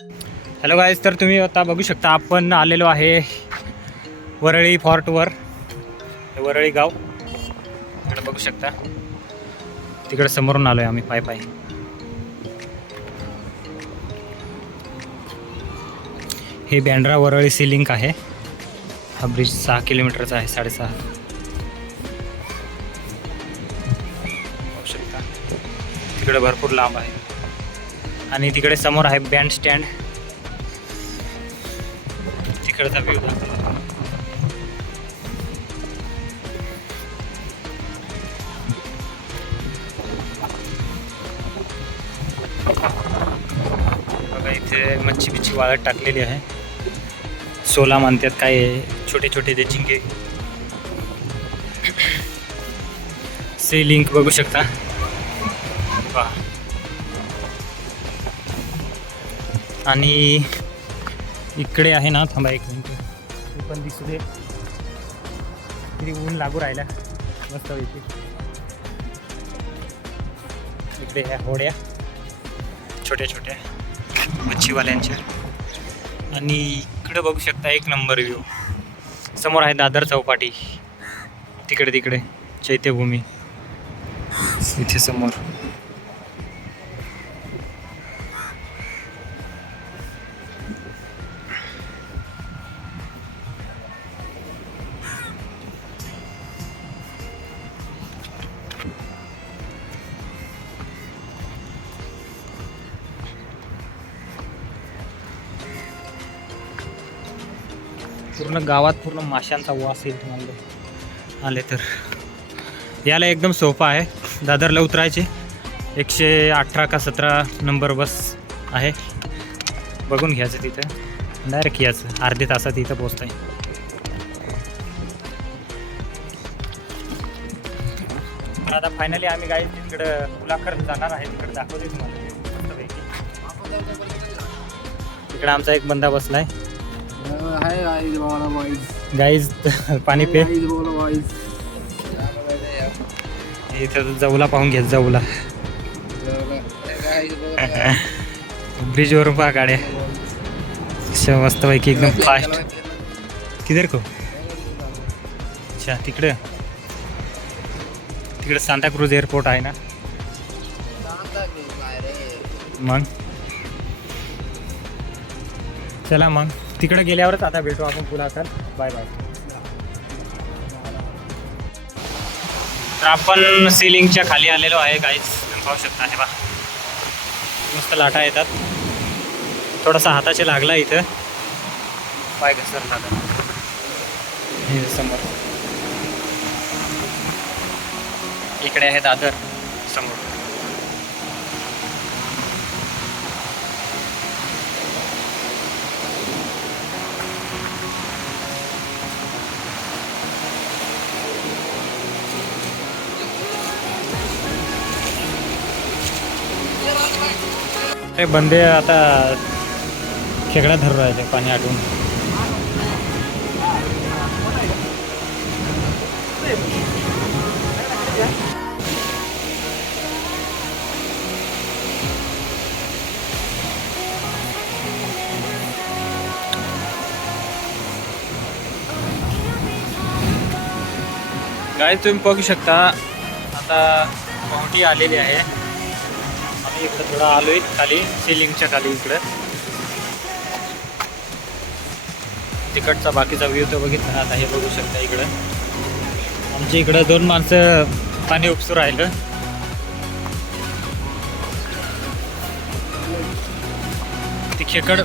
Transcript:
Hello guys, तर तुम्ही आता बघू शकता आपण आलेलो आहे वरळी फॉर्टवर. वरळी गाव इकडे बघू शकता. तिकडे समोरून आलो आहे आम्ही पाय पाय. हे बँड्रा वरळी सी लिंक आहे. हा ब्रिज 6 किलोमीटरचा आहे, 6.5. बघू शकता तिकडे भरपूर लांब आहे. आणि तिकडे समोर आहे बँड स्टँड. तिकडचा व्ह्यू दाखवला. बघा इथे मच्छी बिच्छी वाळत टाकलेली आहे. सोला म्हणतात काय, छोटे छोटे ते झिंगे. सी लिंक बघू शकता. आणि इकडे आहे ना, थांबा एक मिनिट, ते पण दिसू दे. किती ऊन लागू राहिला मस्त पैकी. इकडे ह्या होड्या छोट्या छोट्या मच्छीवाल्यांच्या. आणि इकडे बघू शकता एक नंबर व्ह्यू. समोर आहे दादर चौपाटी. तिकडे चैत्यभूमी इथे समोर. पूर्ण गावात पूर्ण माशांचा वास येईल तुम्हाला आले तर. याला एकदम सोपा आहे. दादरला उतरायचे, 118 का 17 नंबर बस आहे. बघून घ्यायचं, तिथं डायरेक्ट यायचं. अर्ध्या तासात इथं पोचताय. आता फायनली आम्ही गाडी तिकडं पुलाखर जाणार आहे. तिकडे दाखवते तुम्हाला. तिकडे आमचा एक बंदा बसलाय. गाईज पाणी पे. इथं जवला पाहून घेत. जवला ब्रिजवरून पहा गाड्या मस्त पैकी एकदम फास्ट. किधर को? अच्छा, तिकडे सांताक्रूज एअरपोर्ट आहे ना. मग चला मग तिकडे गेल्यावरच आता भेटू आपण पुलाखर. Bye bye. तर आपण सिलिंगच्या खाली आलेलो आहे गाईज. तुम्ही पाहू शकता. हे बा मस्त लाटा येतात. थोडासा हाताचे लागला इथं, पाय घसरला. हे समोर इकडे आहे दादर समोर. हे बंदे आता खेकडा धरू राहिले पाणी आटून. गाईज तुम्ही बघू शकता आता मोठी आलेली आहे. आम्ही इकडं थोडं आलोय खाली, सिलिंगच्या खाली. इकडं तिकडचा बाकीचा व्ह्यू तो बघितला. आता हे बघू शकता इकडं आमच्या इकडं 2 माणसं पाणी उपसू राहिलं. ती खेकड